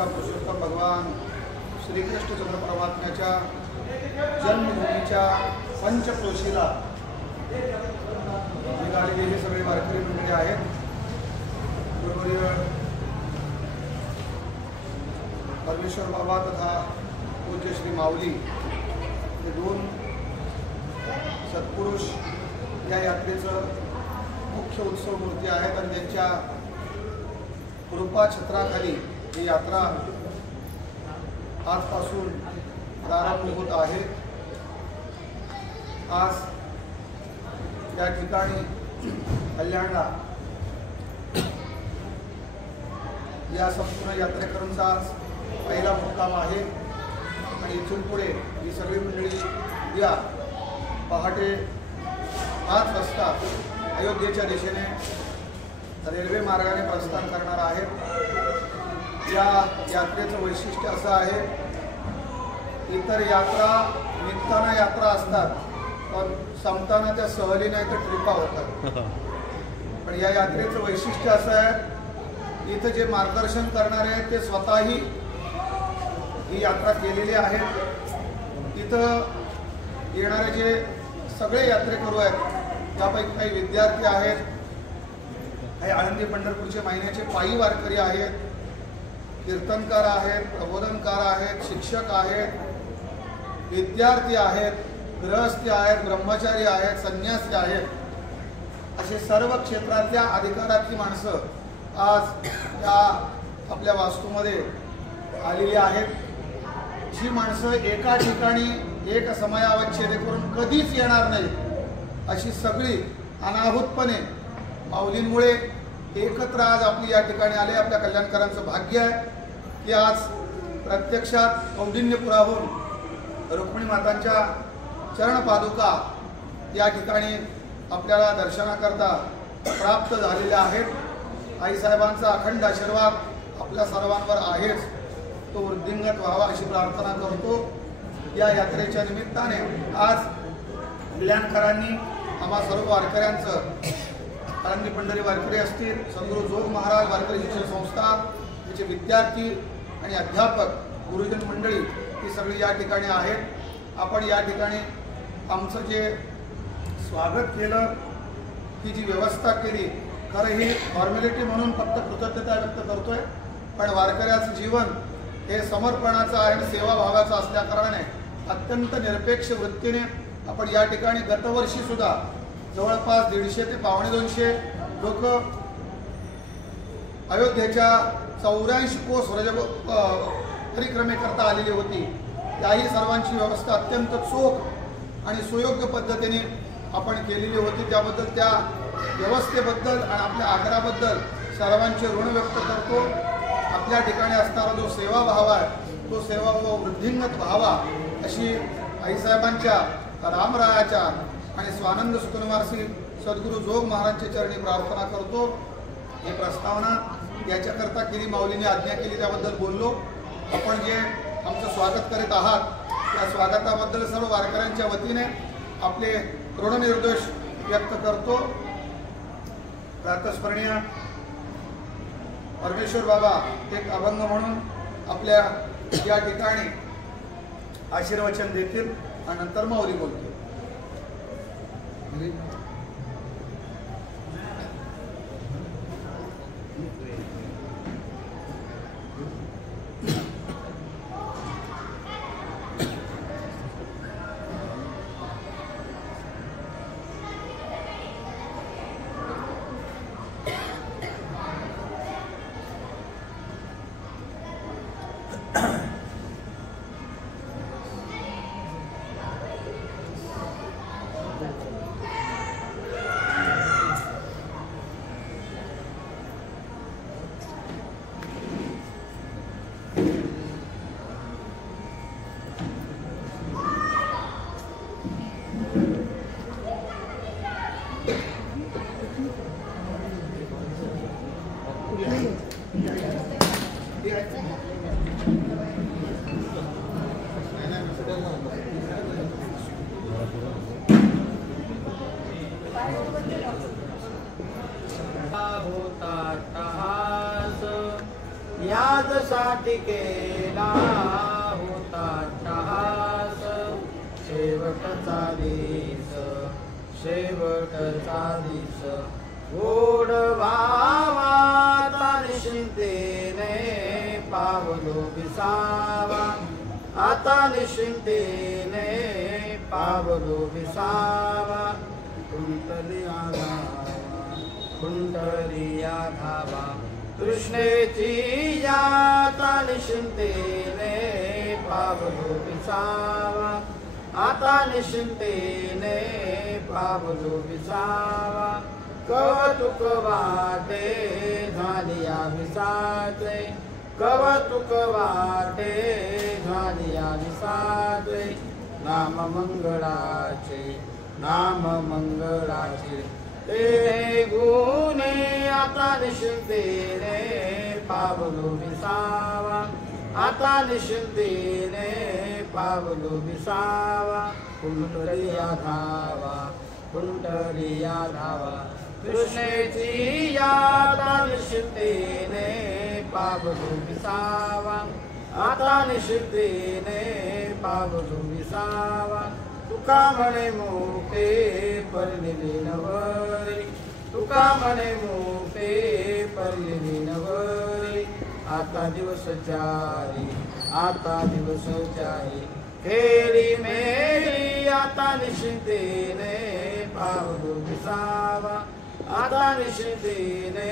सच्चाराम पुरुषोत्तम भगवान श्रीकृष्ण चंद्र परमात्म्याच्या जन्मभूमीच्या पंचक्रोशीला निघालेले हे सगळे वारकरी मंडळी आहेत. गुरुवर्य परमेश्वर बाबा तथा पूज्य श्री माऊली हे दोन सत्पुरुष या यात्रेचं मुख्य उत्सव मूर्ती आहेत आणि त्यांच्या कृपा छत्राखाली ही यात्रा आजपासून प्रारंभ होत आहे. आज या ठिकाणी कल्याणला या संपूर्ण यात्रेकरूंचा आज पहिला मुक्काम आहे आणि इथून पुढे ही सगळी मंडळी उद्या पहाटे 5 वाजता अयोध्येच्या दिशेने रेल्वे मार्गाने प्रस्थान करणार आहेत. या यात्रेचं वैशिष्ट्य असं आहे, इतर यात्रा निघताना यात्रा असतात पण संपताना त्या सहली नाही तर ट्रिपा होतात. पण या यात्रेचं वैशिष्ट्य असं आहे, इथं जे मार्गदर्शन करणारे आहेत ते स्वतःही ही यात्रा केलेली आहेत. इथं येणारे जे सगळे यात्रेकरू आहेत त्यापैकी काही विद्यार्थी आहेत, काही आळंदी पंढरपूरचे महिन्याचे पायी वारकरी आहेत, कीर्तनकार आहेत, प्रबोधनकार आहेत, शिक्षक आहेत, विद्यार्थी आहेत, गृहस्थी आहेत, ब्रह्मचारी आहेत, संन्यासी आहेत, असे सर्व क्षेत्रातल्या अधिकारातली माणसं आज या आपल्या वास्तूमध्ये आलेली आहेत. जी माणसं एका ठिकाणी एक समयावच्छेद करून कधीच येणार नाही अशी सगळी अनाहूतपणे माऊलींमुळे एकत्र आज आपली या ठिकाणी आले. आपल्या कल्याणकरांचं भाग्य आहे की आज प्रत्यक्षात कौंडिन्यपुराहून रुक्मिणी मातांच्या चरणपादुका या ठिकाणी आपल्याला दर्शनाकरता प्राप्त झालेल्या आहेत. आईसाहेबांचा अखंड आशीर्वाद आपल्या सर्वांवर आहेच, तो वृद्धिंगत व्हावा अशी प्रार्थना करतो. या यात्रेच्या निमित्ताने आज कल्याणकरांनी आम्हा सर्व वारकऱ्यांचं, आळंदी पंढरी वारकरी असतील, सद्गुरू जोग महाराज वारकरी शिक्षण संस्था, त्याचे विद्यार्थी आणि अध्यापक, गुरुजन मंडळी ही सगळी या ठिकाणी आहेत. आपण या ठिकाणी आमचं जे स्वागत केलं, ही जी व्यवस्था केली, खरं ही फॉर्मॅलिटी म्हणून फक्त कृतज्ञता व्यक्त करतोय, पण वारकऱ्याचं जीवन हे समर्पणाचं आणि सेवाभावाचं असल्याकारणाने अत्यंत निरपेक्ष वृत्तीने आपण या ठिकाणी गतवर्षी सुद्धा जवळपास 150 ते 250 लोक अयोध्येच्या 84 कोस परिक्रमेकरता आलेली होती. त्याही सर्वांची व्यवस्था अत्यंत चोख आणि सुयोग्य पद्धतीने आपण केलेली होती. त्याबद्दल, त्या व्यवस्थेबद्दल आणि आपल्या आग्रहाबद्दल सर्वांचे ऋण व्यक्त करतो. आपल्या ठिकाणी असणारा जो सेवाभाव आहे तो सेवाभाव वृद्धिंगत व्हावा अशी आईसाहेबांच्या, रामरायाच्या आणि स्वानंद सुखनिवासी सद्गुरू जोग महाराजांच्या चरणी प्रार्थना करतो. ही प्रस्तावना याच्याकरता केली, माऊलीने आज्ञा केली त्याबद्दल बोललो. आपण जे आमचं स्वागत करीत आहात त्या स्वागताबद्दल सर्व वारकऱ्यांच्या वतीने आपले ऋणनिर्दोष व्यक्त करतो. प्रातस्मरणीय परमेश्वर बाबा एक अभंग म्हणून आपल्या या ठिकाणी आशीर्वचन देतील आणि नंतर माऊली बोलतो. साठी केला होता त्रास, शेवटचा दिस, शेवटचा दिस गोड व्हावा निश्चिंतेने पावलो विसावा, आता निश्चिंतेने पावलो विसावा. कुंटली आघावा कृष्णेची याता निश्चिंतेने पावलो विसावा, आता निश्चिंतेने पावलो विसावा. कौतुक वाटे झालिया विसाचे, कौतुक वाटे झालिया विसाचे. नाम मंगळाचे, नाम मंगळाचे ते गुणे आता निश्चिंतेने पावलो विसावा, आता निश्चिंतेने पावलो विसावा. कुंटलिया धावा, कुंटलिया धावा कृष्णेची याता निश्चिंतेने पावलो विसावा, आता निश्चिंतेने पावलो विसावा. तुका म्हणे मोठे परलिले नवरी, तुका म्हणे मोठे परलिले नवरी. आता दिवस चारी, आता दिवस चारी खेळी मेरी आता निश्चिंतेने पावलो विसावा, आता निश्चिंतेने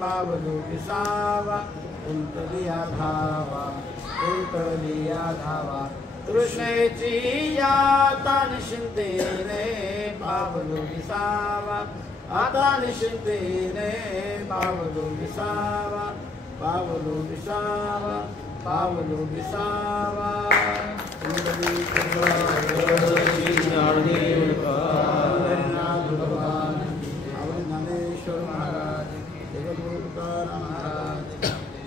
पावलो विसावा. कुंटलिया धावा, कुंटलिया धावा कृष्णेची याता निश्चिंतेने पावलो विसावा, आता निश्चिंतेने पावलो विसावा, पावलो विसावा, पावलो विसावा. ज्ञानेश्वर महाराज, जगद्गुरु तुकाराम महाराज,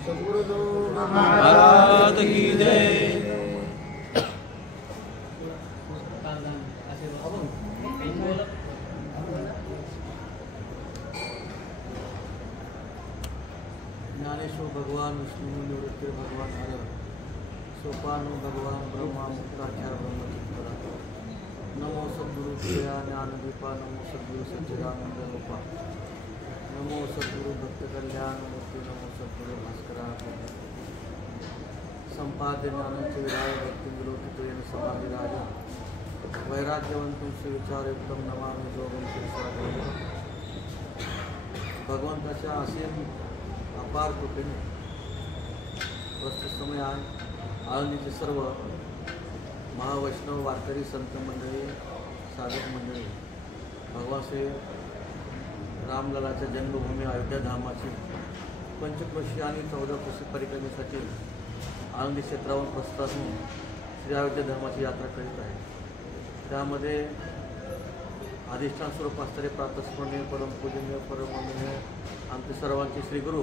सद्गुरुदेव महाराज की जय. ज्ञानेश्वर भगवान विष्णू निवृत्ती भगवान हर, सोपानो भगवान ब्रह्मा मुक्ताचार ब्रह्मचित्रा. नमो सद्गुरु प्रिया ज्ञानदीपा, नमो सद्गुरु सच्चिदानंद रूपा, नमो सद्गुरु भक्त कल्याण मूर्ती, नमो सद्गुरु भास्करा. संपाद्य ज्ञानांचे विराय भक्ती विलोकित समाधी राजा, वैराग्यवंतुं सुविचारयुक्तम नमामि जोगम शिरसादेव. भगवंताच्या असीम अपार कृपेने प्रस्तुत समय आळंदीचे सर्व महावैष्णव वारकरी संत मंडळी, साधक मंडळी, भगवान श्री रामललाच्या जन्मभूमी अयोध्या धामाची पंचक्रोशी आणि 14 कोशी परिक्रमेसाठी आळंदी क्षेत्रावर प्रस्थान श्री अयोध्या धामाची यात्रा करीत आहे. त्यामध्ये अधिष्ठान स्वरूप असणारे प्रातस्मरणीय परमपूजनीय परमवंदनीय आमचे सर्वांचे श्री गुरु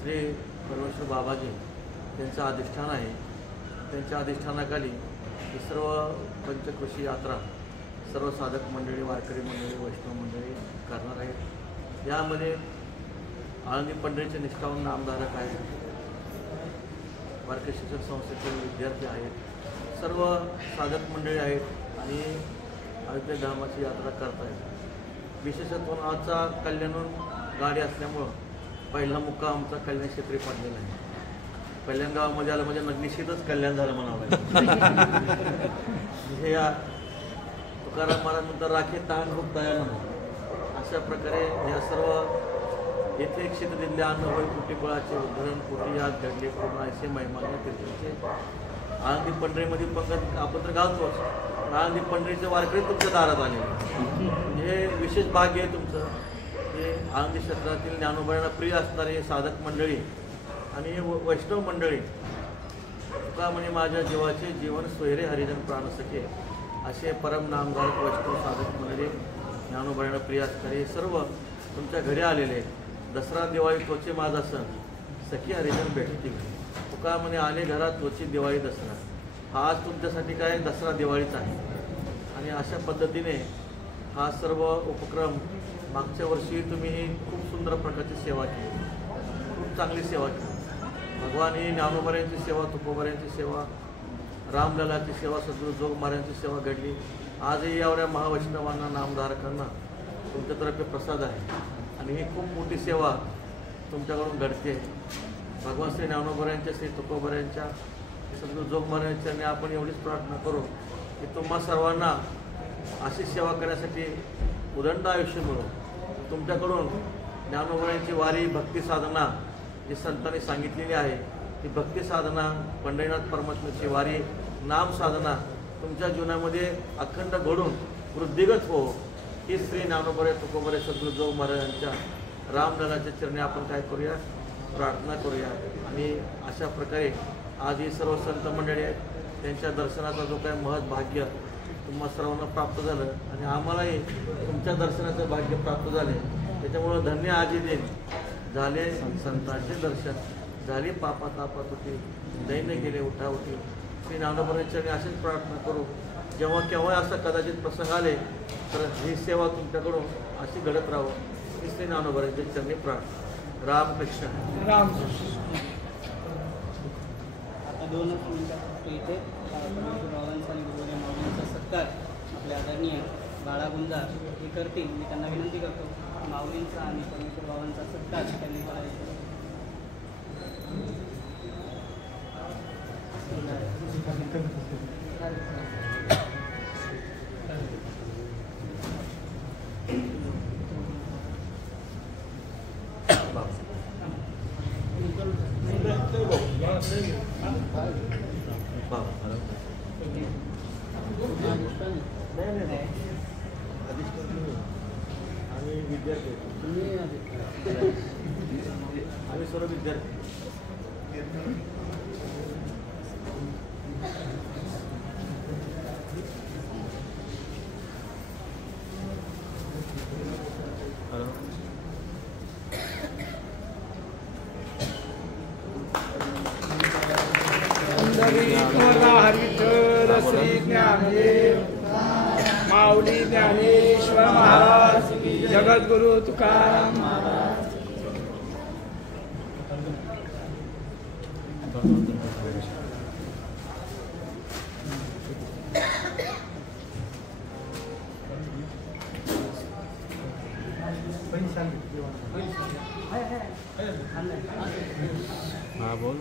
श्री परमेश्वर बाबाजी त्यांचं अधिष्ठान आहे. त्यांच्या अधिष्ठानाखाली ही सर्व पंचक्रोशी यात्रा सर्व साधक मंडळी, वारकरी मंडळी, वैष्णव मंडळी करणार आहेत. यामध्ये आळंदी पंढरीचे निष्ठावंत नामधारक आहेत, वारकरी शिक्षण संस्थेचे विद्यार्थी आहेत, सर्व साधक मंडळी आहेत आणि अयोध्या धामाची यात्रा करत आहेत. विशेषत्व आजचा कल्याणहून गाडी असल्यामुळं पहिला मुक्काम आमचा कल्याण क्षेत्री पडलेला आहे. कल्याण गावामध्ये आलं म्हणजे निश्चितच कल्याण झालं म्हणावं लागेल. हे या तुकाराम महाराज म्हणतात राखे ताण खूप दया म्हणून, अशा प्रकारे या सर्व येथे क्षेत्रातले अन्न होय कुटीबळाचे उद्धरण कुटी यात घडले पूर्ण असे महिमान्य तीर्थांचे आळंदी पंढरीमध्ये पंगत आपण तर घालतोच, आळंदी पंढरीचे वारकरी तुमच्या दारात आले. हे विशेष भाग्य आहे तुमचं. हे आळंदी क्षेत्रातील ज्ञानोबांना प्रिय असणारे साधक मंडळी आणि वैष्णव मंडळी, तुका म्हणे माझ्या जीवाचे जीवन सोयरे हरिजन प्राणसखे असे परम नामधारक वैष्णव साधक मंडळी, ज्ञानोबांना प्रिय असणारे सर्व तुमच्या घरी आलेले. दसरा दिवाळी तोचे माझा सण, सखी हरिजन भेटतील. तुका म्हणे आले घरात तोची दिवाळी दसरा. हा आज तुमच्यासाठी काय दसरा दिवाळीच आहे. आणि अशा पद्धतीने हा सर्व उपक्रम मागच्या वर्षी तुम्ही खूप सुंदर प्रकारची सेवा केली, खूप चांगली सेवा केली. भगवान ही ज्ञानोबाऱ्यांची सेवा, तुकोबाऱ्यांची सेवा, रामललाची सेवा, सद्गुरू जोग महाराजांची सेवा घडली. आजही एवढ्या महावैष्णवांना, नामधारकांना तुमच्यातर्फे प्रसाद आहे आणि ही खूप मोठी सेवा तुमच्याकडून घडते. भगवान श्री ज्ञानोबाऱ्यांच्या, श्री तुकोबाऱ्यांच्या, सद्गुरू जोग महाराजांच्या आणि आपण एवढीच प्रार्थना करू की तुम्हा सर्वांना अशी सेवा करण्यासाठी उदंड आयुष्य मिळो. तुमच्याकडून ज्ञानोबाऱ्यांची वारी, भक्ती साधना जी संतांनी सांगितलेली आहे ती भक्ती साधना, पंढरीनाथ परमात्म्याची वारी, नाम साधना तुमच्या जीवनामध्ये अखंड घडून वृद्धिगत हो ही श्री ज्ञानोबा तुकोबा सद्गुरू जोग महाराजांच्या रामललाच्या चरणी आपण काय करूया, प्रार्थना करूया. आणि अशा प्रकारे आज ही सर्व संत मंडळी आहेत, त्यांच्या दर्शनाचा जो काय महत् भाग्य तुम्हा सर्वांना प्राप्त झालं आणि आम्हालाही तुमच्या दर्शनाचं भाग्य प्राप्त झाले. त्याच्यामुळं धन्य आजी दिन झाले संतांचे दर्शन, झाली पापा तापात होती, दैन्य गेले उठावती. श्री ज्ञानोबांच्या अशीच प्रार्थना करू, जेव्हा केव्हा असं कदाचित प्रसंग आले तर ही सेवा तुमच्याकडून अशी घडत राहावं ही श्री ज्ञानोबांच्या चरणी प्रार्थना. रामकृष्ण. आता 2 मिनिटात इथे बाबांचा आणि गुरुवारी माऊलींचा सत्कार आपले आदरणीय बाळा गुंजार हे करतील. मी त्यांना विनंती करतो माऊलींचा आणि परमेश्वर बाबांचा सत्कार त्यांनी करायचा. आम्ही विद्यार्थी, आम्ही सर्व विद्यार्थी. हरिविठ्ठल श्री ज्ञानदेव माऊली ज्ञानेश्वर महाराज, जगद्गुरु तुकाराम महाराज. हाँ बोल.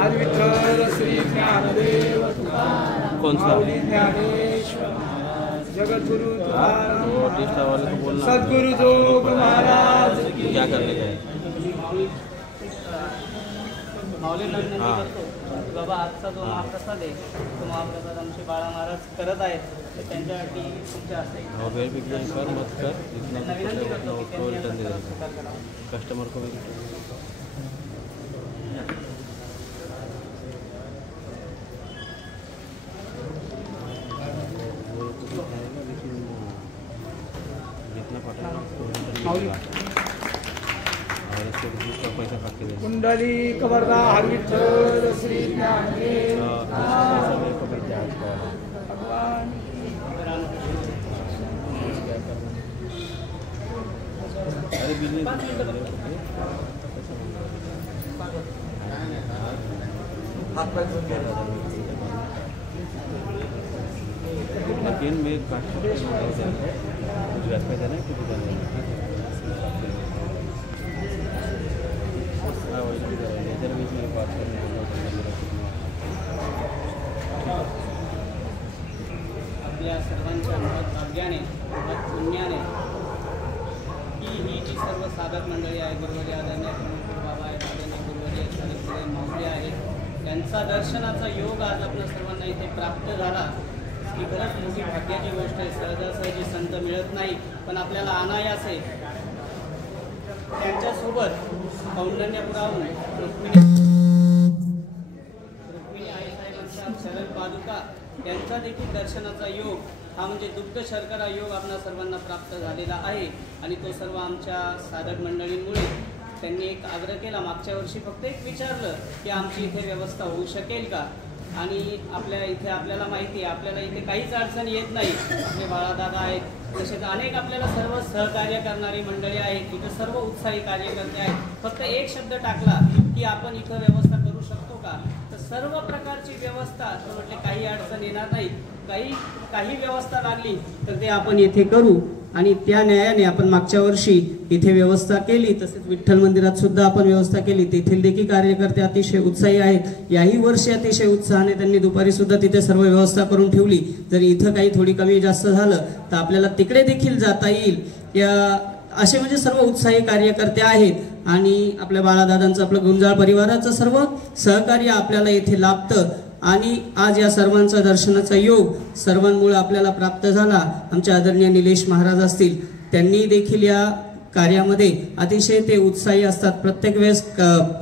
हरिविठ्ठल श्री ज्ञानदेव कौन सा? माऊली ज्ञानेश्वर महाराज, जगद्गुरु तुकाराम, सद्गुरु जोग महाराज. क्या करने का है? माऊलींना विनंती करतो की बाबा आजचा जो महाप्रसाद आहे तो महाप्रसाद आमचे बाळा महाराज करत आहेत तर त्यांच्यासाठी तुमच्या हस्ते और वेल भी कर मत कर, जितना त्यांना विनंती करतो की त्यांनी रिटर्न दे याचा देगा सत्कार करावा. कस्टमर को भी. जितना पटा और इसके दूसरा पैसा काट के दे. कुंडली कबरदा हरिविठ्ठल श्री ज्ञानदेव भगवान. अरे बिजली लेकिन मैं काट गुजरात में जाना है कि इधर भी मेरी बात करने आपल्या सर्वांच्या महत् भाग्याने महत् पुण्याने ही जी सर्व साधक मंडळी आहे, गुरुवारी आदरणीय परमेश्वर बाबा आहेत, आदरणीय गुरुवारी आहेत, सावित्रीबाई माऊली आहेत, त्यांचा दर्शनाचा योग आज आपल्या सर्वांना इथे प्राप्त झाला ही खरंच मोठी भाग्याची गोष्ट आहे. सहजासहजी संत मिळत नाही, पण आपल्याला अनायास आहे. त्यांच्यासोबत कौंडण्यपुराहून रुक्मिणी आईसाहेबांच्या शरण पादुका त्यांचा देखील दर्शनाचा योग हा म्हणजे दुग्ध शर्करा योग आपल्या सर्वांना प्राप्त झालेला आहे. आणि तो सर्व आमच्या साधक मंडळींमुळे त्यांनी एक आग्रह केला. मागच्या वर्षी फक्त एक विचारलं की आमची इथे व्यवस्था होऊ शकेल का. आणि आपल्या इथे आपल्याला माहिती आहे आपल्याला इथे काहीच अडचण येत नाही. आपले बाळादादा आहेत, तसेच अनेक आपल्याला सर्व सहकार्य करणारी मंडळी आहेत, इथं सर्व उत्साही कार्यकर्ते आहेत. फक्त एक शब्द टाकला की आपण इथं व्यवस्था करू शकतो का, तर सर्व प्रकारची व्यवस्था तर म्हटले काही अडचण येणार नाही. काही व्यवस्था लागली तर ते आपण येथे करू. आणि त्या न्यायाने आपण मागच्या वर्षी इथे व्यवस्था केली, तसेच विठ्ठल मंदिरात सुद्धा आपण व्यवस्था केली. तेथील देखील कार्यकर्ते अतिशय उत्साही आहेत. याही वर्षी अतिशय उत्साहाने त्यांनी दुपारी सुद्धा तिथे सर्व व्यवस्था करून ठेवली. जर इथं काही थोडी कमी जास्त झालं तर आपल्याला तिकडे देखील जाता येईल. असे म्हणजे सर्व उत्साही कार्यकर्ते आहेत. आणि आपल्या बाळादादांचं, आपलं गुंजाळ परिवाराचं सर्व सहकार्य आपल्याला येथे लाभतं. आणि आज या सर्वांचा दर्शनाचा योग सर्वांमुळे आपल्याला प्राप्त झाला. आमचे आदरणीय निलेश महाराज असतील, त्यांनी देखील या कार्यामध्ये अतिशय ते उत्साही असतात. प्रत्येक वेळेस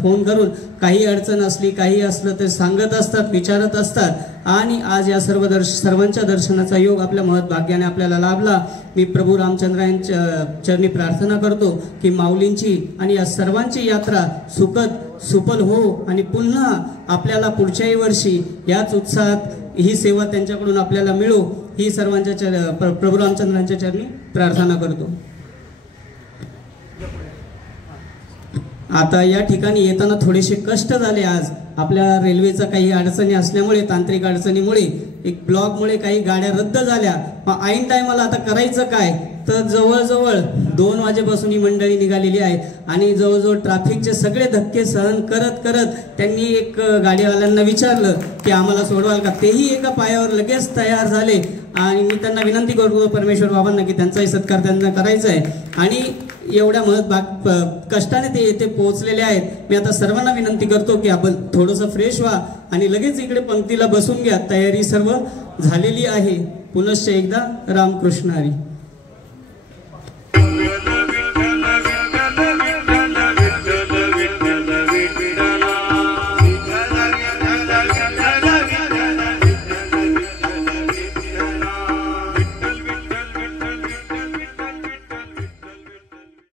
फोन करून काही अडचण असली, काही असलं तर सांगत असतात, विचारत असतात. आणि आज या सर्वांच्या दर्शनाचा योग आपल्या महत् भाग्याने आपल्याला लाभला. मी प्रभू रामचंद्रांच्या चरणी प्रार्थना करतो की माऊलींची आणि या सर्वांची यात्रा सुखद सुफल हो आणि पुन्हा आपल्याला पुढच्याही वर्षी याच उत्साहात ही सेवा त्यांच्याकडून आपल्याला मिळो, ही सर्वांच्या प्रभू रामचंद्रांच्या चरणी प्रार्थना करतो. आता या ठिकाणी येताना थोडेसे कष्ट झाले. आज आपल्या रेल्वेचा काही अडचणी असल्यामुळे, तांत्रिक अडचणीमुळे, एक ब्लॉकमुळे काही गाड्या रद्द झाल्या. मग ऐन टायमाला आता करायचं काय, तर जवळजवळ 2 वाजेपासून ही मंडळी निघालेली आहे. आणि जवळजवळ ट्रॅफिकचे सगळे धक्के सहन करत करत त्यांनी एक गाडीवाल्यांना विचारलं की आम्हाला सोडवाल का. तेही एका पायावर लगेच तयार झाले. आणि मी त्यांना विनंती करतो परमेश्वर बाबांना की त्यांचाही सत्कार त्यांना करायचा आहे. आणि एवढ्या कष्टाने ते येथे पोहोचलेले आहेत. मी आता सर्वांना विनंती करतो की आपण थोडंसं फ्रेश व्हा आणि लगेच इकडे पंक्तीला बसून घ्या. तयारी सर्व झालेली आहे. पुनश्च एकदा रामकृष्ण हरी.